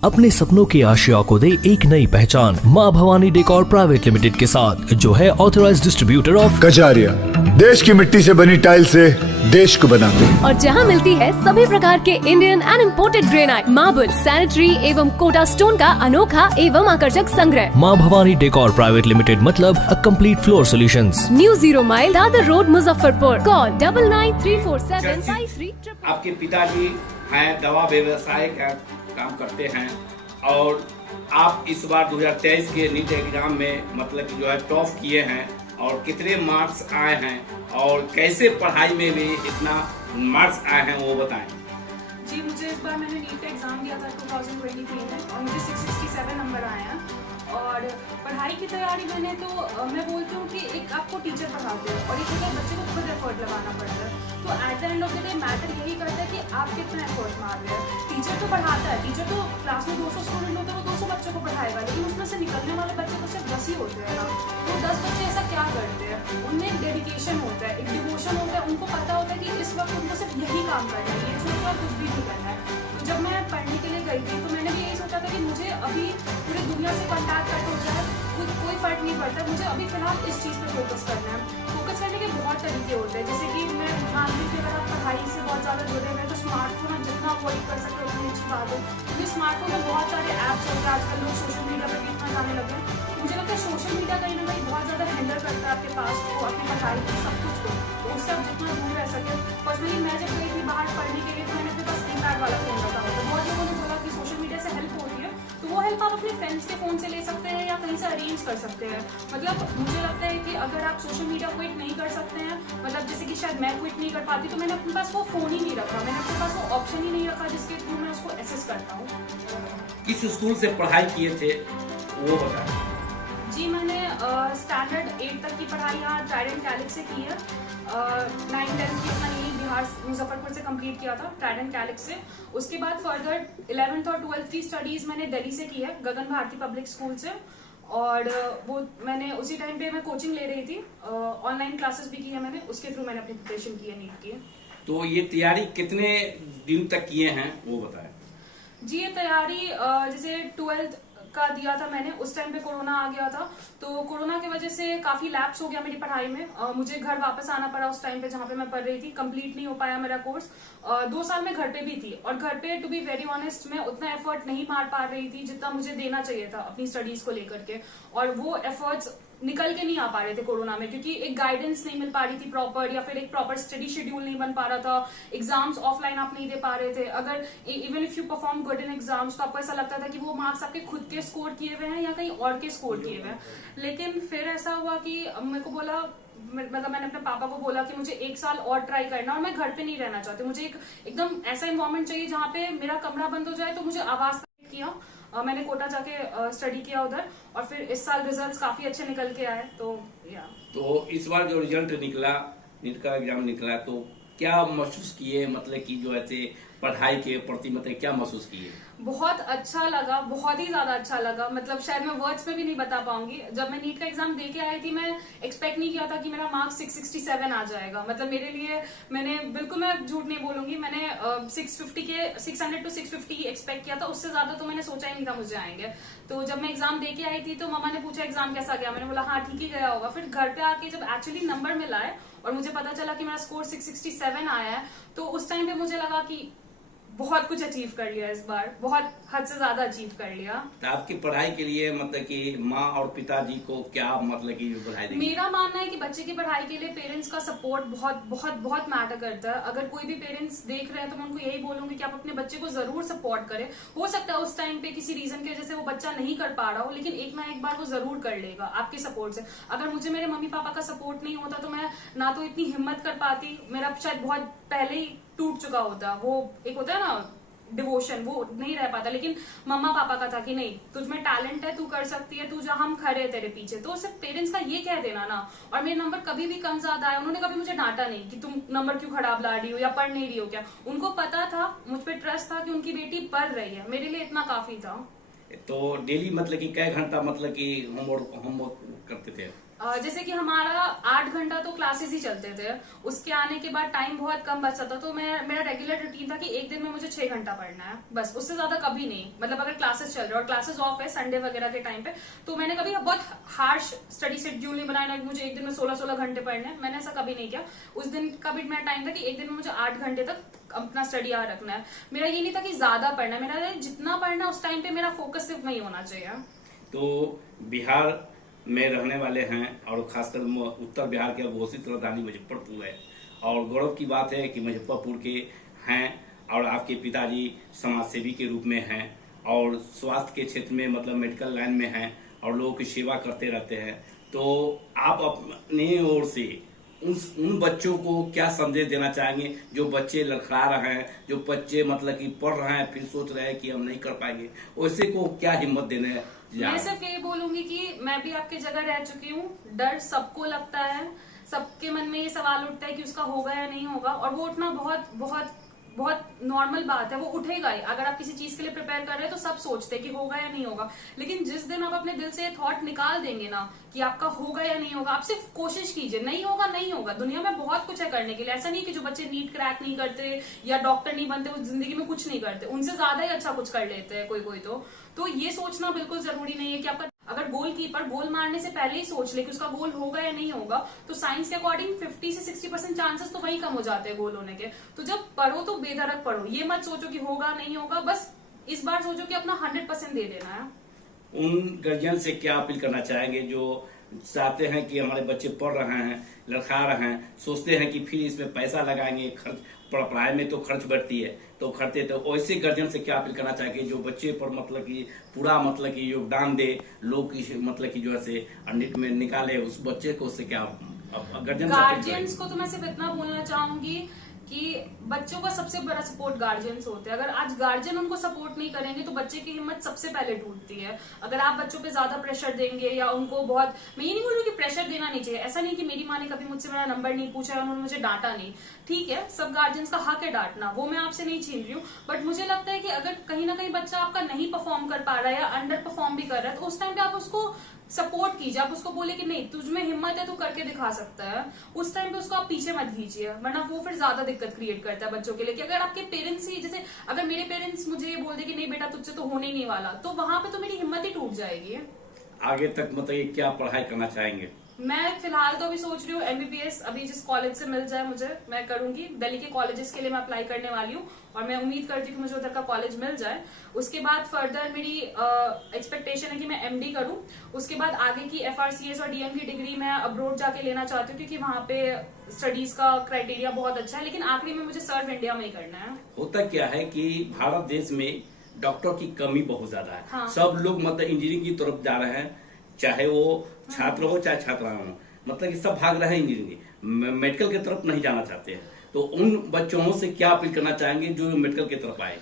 अपने सपनों की आशिया को दे एक नई पहचान माँ भवानी डेकोर प्राइवेट लिमिटेड के साथ, जो है ऑथराइज्ड डिस्ट्रीब्यूटर ऑफ कजारिया। देश की मिट्टी से बनी टाइल से देश को बनाते हैं। और जहाँ मिलती है सभी प्रकार के Indian and imported granite, marble, sanitary एवं कोटा स्टोन का अनोखा एवं आकर्षक संग्रह। माँ भवानी डेकोर प्राइवेट लिमिटेड मतलब a complete floor solutions. New 0 mile Dadar road, Muzaffarpur. Call 99347533। आपके पिताजी हैं, दवा व्यवसाय का काम करते हैं और आप इस बार 2023 के नीट एग्जाम में मतलब कि जो है टॉप किए हैं और कितने मार्क्स आए हैं और कैसे पढ़ाई में भी इतना मार्क्स आए हैं वो बताएं। जी, मुझे इस बार मैंने नीट का एग्ज़ाम दिया था 2023 में और मुझे 667 नंबर आए हैं। और पढ़ाई की तैयारी मैंने तो मैं बोलती हूँ कि एक आपको टीचर पढ़ाते हैं और एक होता है बच्चे को खुद एफर्ट लगाना पड़ता है। तो at the end of the day matter यही करता है कि आप कितना एफर्ट मार रहे हैं। टीचर तो पढ़ाता है, टीचर तो क्लास में 200 स्टूडेंट होते हैं, वो 200 बच्चों को पढ़ाएगा, लेकिन उसमें से निकलने वाले बच्चे तो सिर्फ 10 ही होते हैं ना। तो 10 बच्चे ऐसा क्या करते हैं? उनमें एक डेडिकेशन होता है, एक डिवोशन होता है, उनको पता होता है कि इस वक्त उनको सिर्फ यही काम करना है, ये छोड़कर कुछ भी नहीं करना है। तो जब मैं पढ़ने के लिए गई थी तो मैंने भी यही सोचा था कि मुझे अभी पूरी दुनिया से कॉन्टैक्ट कट हो जाए, कोई फर्क नहीं पड़ता, मुझे अभी फिलहाल इस चीज़ पे फोकस करना है। फोकस करने के बहुत तरीके होते हैं, जैसे कि मैं मान ली कि अगर आप पढ़ाई से बहुत ज़्यादा जुड़े हुए हैं तो स्मार्टफोन आप जितना अवॉइड कर सकते हो उतनी अच्छी बात है, क्योंकि स्मार्टफोन में बहुत सारे ऐप्स होते हैं। आजकल लोग सोशल मीडिया पर भी इतना जाने लगे हैं। मुझे लगता है सोशल मीडिया कहीं ना कहीं बहुत ज़्यादा हैंडल करता है आपके पास को, अपनी पढ़ाई को, सब कुछ को। तो उससे आप जितना दूर रह सके। पर्सनली मैं जब गई थी बाहर पढ़ने के लिए तो मैंने अपने पास कीपैड वाला फ़ोन रखा हुआ था। बहुत लोगों ने बोला कि सोशल मीडिया से हेल्प होती है, तो वो हेल्प आप अपने फ्रेंड्स के फ़ोन से ले सकते हैं या कहीं से अरेंज कर सकते हैं। मतलब मुझे लगता है कि अगर आप सोशल मीडिया क्विट नहीं कर सकते हैं, मतलब जैसे कि शायद मैं क्विट नहीं कर पाती, तो मैंने अपने पास वो फ़ोन ही नहीं रखा, मैंने अपने पास वो ऑप्शन ही नहीं रखा जिसके थ्रू मैं उसको एक्सेस करता हूँ। किस स्कूल से पढ़ाई किए थे वो बताएं। जी, मैंने स्टैंडर्ड 8 तक की पढ़ाई यहाँ ट्राइडेंट कैलिक से की है। 9-10 की अपना यही बिहार मुजफ्फरपुर से कंप्लीट किया था ट्राइडेंट कैलिक से। उसके बाद फर्दर 11th और 12th की स्टडीज़ मैंने दिल्ली से की है, गगन भारती पब्लिक स्कूल से। और वो मैंने उसी टाइम पे मैं कोचिंग ले रही थी, ऑनलाइन क्लासेस भी की है मैंने, उसके थ्रू मैंने अपनी प्रिपरेशन की है नीट की। तो ये तैयारी कितने दिन तक किए हैं वो बताएं। जी, ये तैयारी जैसे 12th का दिया था मैंने, उस टाइम पे कोरोना आ गया था, तो कोरोना की वजह से काफी लैप्स हो गया मेरी पढ़ाई में। मुझे घर वापस आना पड़ा उस टाइम पे जहाँ पे मैं पढ़ रही थी, कंप्लीट नहीं हो पाया मेरा कोर्स। 2 साल मैं घर पे भी थी और घर पे टू बी वेरी ऑनेस्ट मैं उतना एफर्ट नहीं मार पा रही थी जितना मुझे देना चाहिए था अपनी स्टडीज को लेकर के। और वो एफर्ट्स निकल के नहीं आ पा रहे थे कोरोना में, क्योंकि एक गाइडेंस नहीं मिल पा रही थी प्रॉपर, या फिर एक प्रॉपर स्टडी शेड्यूल नहीं बन पा रहा था। एग्जाम्स ऑफलाइन आप नहीं दे पा रहे थे। अगर even if you perform good in exams तो आपको ऐसा लगता था कि वो मार्क्स आपके खुद के स्कोर किए हुए हैं या कहीं और के स्कोर किए हुए हैं। लेकिन फिर ऐसा हुआ कि मेरे को बोला, मतलब मैंने अपने पापा को बोला कि मुझे 1 साल और ट्राई करना और मैं घर पे नहीं रहना चाहती, मुझे एकदम ऐसा इन्वायरमेंट चाहिए जहाँ पे मेरा कमरा बंद हो जाए तो मुझे आवाज किया। मैंने कोटा जाके स्टडी किया उधर और फिर इस साल रिजल्ट्स काफी अच्छे निकल के आए। तो इस बार जो रिजल्ट निकला, नीट का एग्जाम निकला, तो क्या महसूस किए, मतलब कि जो है पढ़ाई के प्रति मतलब क्या महसूस किए? बहुत अच्छा लगा, बहुत ही ज्यादा अच्छा लगा। मतलब शायद मैं वर्ड्स में भी नहीं बता पाऊंगी। जब मैं नीट का एग्जाम दे के आई थी मैं एक्सपेक्ट नहीं किया था कि मेरा मार्क्स 667 आ जाएगा। मतलब मेरे लिए, मैंने बिल्कुल, मैं झूठ नहीं बोलूंगी, मैंने 600 to 650 एक्सपेक्ट किया था, उससे ज्यादा तो मैंने सोचा ही नहीं था मुझे आएंगे। तो जब मैं एग्जाम दे के आई थी तो मामा ने पूछा एग्जाम कैसा गया, मैंने बोला हाँ ठीक ही गया होगा। फिर घर पे आके जब एक्चुअली नंबर मिला है और मुझे पता चला कि मेरा स्कोर 667 आया है, तो उस टाइम पे मुझे लगा कि बहुत कुछ अचीव कर लिया इस बार, बहुत हद से ज्यादा अचीव कर लिया। तो आपकी पढ़ाई के लिए मतलब कि माँ और पिताजी को क्या मतलब कि बधाई देंगे? मेरा मानना है कि बच्चे की पढ़ाई के लिए पेरेंट्स का सपोर्ट बहुत बहुत बहुत मैटर करता है। अगर कोई भी पेरेंट्स देख रहे हैं तो मैं उनको यही बोलूंगी कि आप अपने बच्चे को जरूर सपोर्ट करें। हो सकता है उस टाइम पे किसी रीजन की वजह से वो बच्चा नहीं कर पा रहा हो, लेकिन एक ना एक बार वो जरूर कर लेगा आपके सपोर्ट से। अगर मुझे मेरे मम्मी पापा का सपोर्ट नहीं होता तो मैं ना तो इतनी हिम्मत कर पाती, मेरा शायद बहुत पहले ही टूट चुका होता। वो एक होता है ना डिवोशन, वो नहीं रह पाता। लेकिन मम्मा पापा का था कि नहीं, तुझ में टैलेंट है, तू कर सकती है, तू जहाँ हम खड़े हैं तेरे पीछे। तो सिर्फ पेरेंट्स का ये कह देना ना, और मेरे नंबर कभी भी कम ज्यादा आए, उन्होंने कभी मुझे डांटा नहीं कि तुम नंबर क्यों खराब ला रही हो या पढ़ नहीं रही हो क्या। उनको पता था, मुझ पर ट्रस्ट था कि उनकी बेटी पढ़ रही है, मेरे लिए इतना काफी था। तो डेली मतलब कि कई घंटा मतलब कि होमवर्क करते थे? जैसे कि हमारा 8 घंटा तो क्लासेस ही चलते थे, उसके आने के बाद टाइम बहुत कम बचता था, तो मेरा रेगुलर रूटीन था कि एक दिन में मुझे 6 घंटा पढ़ना है, बस उससे ज्यादा कभी नहीं। मतलब अगर क्लासेस चल रहे और क्लासेस ऑफ है संडे वगैरह के टाइम पे, तो मैंने कभी बहुत हार्श स्टडी शेड्यूल नहीं बनाया कि मुझे एक दिन में 16-16 घंटे पढ़ने हैं, मैंने ऐसा कभी नहीं किया। उस दिन का भी मेरा टाइम था कि एक दिन में मुझे 8 घंटे तक अपना स्टडी याद रखना है। मेरा ये नहीं था कि ज्यादा पढ़ना है, मेरा जितना पढ़ना है उस टाइम पे मेरा फोकस सिर्फ वही होना चाहिए। तो बिहार में रहने वाले हैं और खासकर उत्तर बिहार के घोषित राजधानी मुजफ्फरपुर है, और गौरव की बात है कि मुजफ्फरपुर के हैं और आपके पिताजी समाजसेवी के रूप में हैं और स्वास्थ्य के क्षेत्र में मतलब मेडिकल लाइन में हैं और लोगों की सेवा करते रहते हैं। तो आप अपनी ओर से उन बच्चों को क्या संदेश देना चाहेंगे जो बच्चे लड़खड़ा रहे हैं, जो बच्चे मतलब कि पढ़ रहे हैं फिर सोच रहे हैं कि हम नहीं कर पाएंगे, वैसे को क्या हिम्मत देने? मैं सिर्फ ये बोलूंगी कि मैं भी आपकी जगह रह चुकी हूँ। डर सबको लगता है, सबके मन में ये सवाल उठता है कि उसका होगा या नहीं होगा, और वो उठना बहुत बहुत बहुत नॉर्मल बात है, वो उठेगा ही। अगर आप किसी चीज के लिए प्रिपेयर कर रहे हैं तो सब सोचते हैं कि होगा या नहीं होगा, लेकिन जिस दिन आप अपने दिल से ये थॉट निकाल देंगे ना कि आपका होगा या नहीं होगा, आप सिर्फ कोशिश कीजिए। नहीं होगा नहीं होगा, दुनिया में बहुत कुछ है करने के लिए। ऐसा नहीं कि जो बच्चे नीट क्रैक नहीं करते या डॉक्टर नहीं बनते वो जिंदगी में कुछ नहीं करते, उनसे ज्यादा ही अच्छा कुछ कर लेते हैं कोई कोई। तो ये सोचना बिल्कुल जरूरी नहीं है कि आपका अगर गोलकीपर गोल मारने से पहले ही सोच ले कि उसका गोल होगा या नहीं होगा, तो साइंस के अकॉर्डिंग 50 से 60% चांसेस तो वही कम हो जाते हैं गोल होने के। तो जब पढ़ो तो बेधड़क पढ़ो, ये मत सोचो कि होगा नहीं होगा, बस इस बार सोचो कि अपना 100% दे देना है। उन गार्जियन से क्या अपील करना चाहेंगे जो चाहते हैं कि हमारे बच्चे पढ़ रहे हैं, लड़खा रहे हैं, सोचते हैं कि फिर इसमें पैसा लगाएंगे, खर्च पढ़ाई में तो खर्च बढ़ती है तो खर्चे, तो ऐसे गार्जियन से क्या अपील करना चाहेंगे जो बच्चे पर मतलब कि पूरा मतलब कि योगदान दे, लोग की मतलब कि जो है से अंडित में निकाले उस बच्चे को, उससे क्या गार्जियंस को तो मैं सिर्फ इतना बोलना चाहूंगी कि बच्चों का सबसे बड़ा सपोर्ट गार्जियंस होते हैं। अगर आज गार्जियन उनको सपोर्ट नहीं करेंगे तो बच्चे की हिम्मत सबसे पहले टूटती है। अगर आप बच्चों पे ज्यादा प्रेशर देंगे या उनको बहुत, मैं ये नहीं बोल रही कि प्रेशर देना नहीं चाहिए, ऐसा नहीं कि मेरी माँ ने कभी मुझसे मेरा नंबर नहीं पूछा है, उन्होंने मुझे डांटा नहीं, ठीक है, सब गार्जियंस का हक है डांटना, वो मैं आपसे नहीं छीन रही हूँ। बट मुझे लगता है कि अगर कहीं ना कहीं बच्चा आपका नहीं परफॉर्म कर पा रहा है या अंडर परफॉर्म भी कर रहा है, तो उस टाइम पे आप उसको सपोर्ट कीजिए, आप उसको बोले कि नहीं तुझमें हिम्मत है, तू करके दिखा सकता है। उस टाइम पे उसको आप पीछे मत खींचिए, वरना वो फिर ज्यादा दिक्कत क्रिएट करता है बच्चों के लिए। कि अगर आपके पेरेंट्स ही, जैसे अगर मेरे पेरेंट्स मुझे ये बोल दे कि नहीं बेटा तुझसे तो होने ही नहीं वाला, तो वहां पे तो मेरी हिम्मत ही टूट जाएगी। आगे तक मतलब क्या पढ़ाई करना चाहेंगे? मैं फिलहाल तो अभी सोच रही हूँ MBBS, अभी जिस कॉलेज से मिल जाए मुझे मैं करूंगी। दिल्ली के कॉलेजेस के लिए मैं अप्लाई करने वाली हूँ और मैं उम्मीद करती हूँ कि मुझे उधर का कॉलेज मिल जाए। उसके बाद फर्दर मेरी एक्सपेक्टेशन है कि मैं MD करूँ। उसके बाद आगे की FRCS और DM की डिग्री मैं अब्रोड जाके लेना चाहती हूँ, क्योंकि वहाँ पे स्टडीज का क्राइटेरिया बहुत अच्छा है, लेकिन आखिरी में मुझे सर्व इंडिया में ही करना है। होता क्या है कि भारत देश में डॉक्टर की कमी बहुत ज्यादा है। हाँ। सब लोग मतलब इंजीनियरिंग की तरफ जा रहे हैं, चाहे वो छात्र हो चाहे छात्रा हो, मतलब कि सब भाग रहे हैं इंजीनियरिंग, मेडिकल की तरफ नहीं जाना चाहते हैं। तो उन बच्चों से क्या अपील करना चाहेंगे जो मेडिकल की तरफ आए?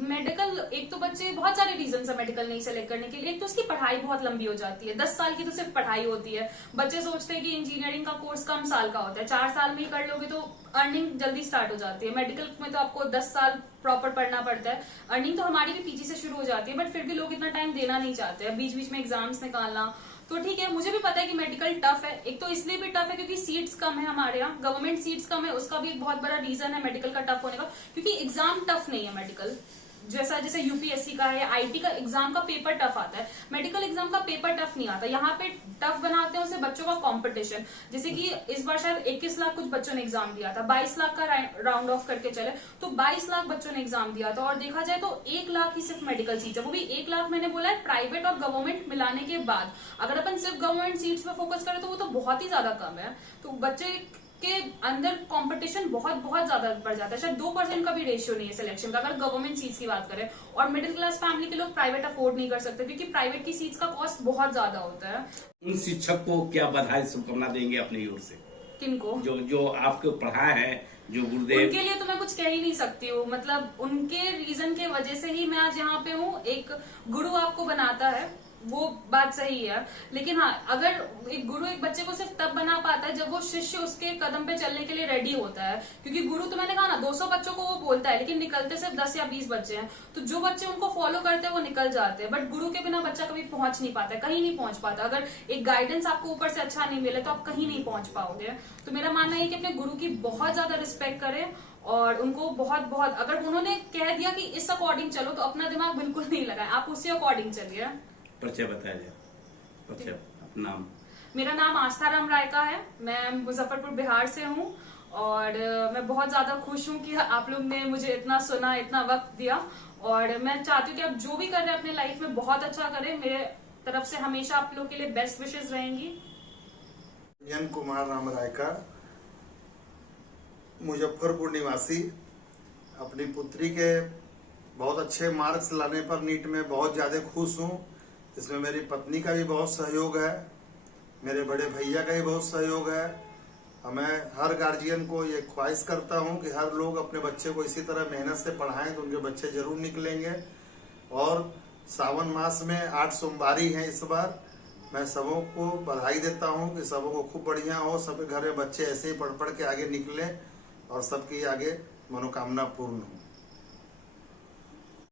मेडिकल, एक तो बच्चे बहुत सारे रीजन है मेडिकल नहीं सेलेक्ट करने के लिए। एक तो उसकी पढ़ाई बहुत लंबी हो जाती है, 10 साल की तो सिर्फ पढ़ाई होती है। बच्चे सोचते हैं कि इंजीनियरिंग का कोर्स कम साल का होता है, 4 साल में ही कर लोगे तो अर्निंग जल्दी स्टार्ट हो जाती है। मेडिकल में तो आपको 10 साल प्रॉपर पढ़ना पड़ता है। अर्निंग तो हमारी भी PG से शुरू हो जाती है, बट फिर भी लोग इतना टाइम देना नहीं चाहते हैं, बीच बीच में एग्जाम्स निकालना। तो ठीक है, मुझे भी पता है कि मेडिकल टफ है। एक तो इसलिए भी टफ है क्योंकि सीट्स कम है हमारे यहाँ, गवर्नमेंट सीट्स कम है, उसका भी एक बहुत बड़ा रीजन है मेडिकल का टफ होने का, क्योंकि एग्जाम टफ नहीं है मेडिकल। जैसे UPSC का है, IT का एग्जाम का पेपर टफ आता है, मेडिकल एग्जाम का पेपर टफ नहीं आता। यहाँ पे टफ बनाते हैं उसे बच्चों का कंपटीशन। जैसे कि इस बार शायद 21 लाख कुछ बच्चों ने एग्जाम दिया था, 22 लाख का राउंड ऑफ करके चले तो 22 लाख बच्चों ने एग्जाम दिया था। और देखा जाए तो 1 लाख ही सिर्फ मेडिकल सीट है, वो भी 1 लाख मैंने बोला है प्राइवेट और गवर्नमेंट मिलाने के बाद। अगर अपन सिर्फ गवर्नमेंट सीट्स पे फोकस करें तो वो तो बहुत ही ज्यादा कम है। तो बच्चे के अंदर कंपटीशन बहुत बहुत ज्यादा बढ़ जाता है। शायद 2% का भी रेशियो नहीं है सिलेक्शन का, अगर गवर्नमेंट सीट्स की बात करें। और मिडिल क्लास फैमिली के लोग प्राइवेट अफोर्ड नहीं कर सकते, क्योंकि प्राइवेट की सीट्स का कॉस्ट बहुत ज्यादा होता है। उन शिक्षक को क्या बधाई शुभकामना देंगे अपनी ओर से? किनको? जो आपको पढ़ाए हैं, जो गुरुदेव। उनके लिए तो मैं कुछ कह ही नहीं सकती हूँ। मतलब उनके रीजन के वजह से ही मैं आज यहाँ पे हूँ। एक गुरु आपको बनाता है, वो बात सही है, लेकिन हाँ, अगर एक गुरु एक बच्चे को सिर्फ तब बना पाता है जब वो शिष्य उसके कदम पे चलने के लिए रेडी होता है। क्योंकि गुरु तो मैंने कहा ना 200 बच्चों को वो बोलता है, लेकिन निकलते सिर्फ 10 या 20 बच्चे हैं। तो जो बच्चे उनको फॉलो करते हैं वो निकल जाते हैं, बट गुरु के बिना बच्चा कभी पहुंच नहीं पाता, कहीं नहीं पहुंच पाता। अगर एक गाइडेंस आपको ऊपर से अच्छा नहीं मिले तो आप कहीं नहीं पहुंच पाओगे। तो मेरा मानना है कि अपने गुरु की बहुत ज्यादा रिस्पेक्ट करें और उनको बहुत बहुत, अगर उन्होंने कह दिया कि इस अकॉर्डिंग चलो तो अपना दिमाग बिल्कुल नहीं लगाए, आप उसी अकॉर्डिंग चलिए। परिचय बताया जाए। अच्छा, नाम? मेरा नाम आस्था राम रायका है, मैं मुजफ्फरपुर बिहार से हूँ और मैं बहुत ज्यादा खुश हूँ कि आप लोग ने मुझे इतना सुना, इतना वक्त दिया। और मैं चाहती हूँ कि आप जो भी कर रहे हैं अपने लाइफ में बहुत अच्छा करें। मेरे तरफ से हमेशा आप लोग के लिए बेस्ट विशेष रहेंगी। यन कुमार राम रायका, मुजफ्फरपुर निवासी। अपनी पुत्री के बहुत अच्छे मार्क्स लाने पर नीट में बहुत ज्यादा खुश हूँ। इसमें मेरी पत्नी का भी बहुत सहयोग है, मेरे बड़े भैया का भी बहुत सहयोग है। मैं हर गार्जियन को ये ख्वाहिश करता हूँ कि हर लोग अपने बच्चे को इसी तरह मेहनत से पढ़ाएं तो उनके बच्चे जरूर निकलेंगे। और सावन मास में 8 सोमवारी हैं इस बार। मैं सबों को बधाई देता हूँ कि सबों को खूब बढ़िया हो, सबके घर में बच्चे ऐसे ही पढ़ पढ़ के आगे निकलें और सबकी आगे मनोकामना पूर्ण हो।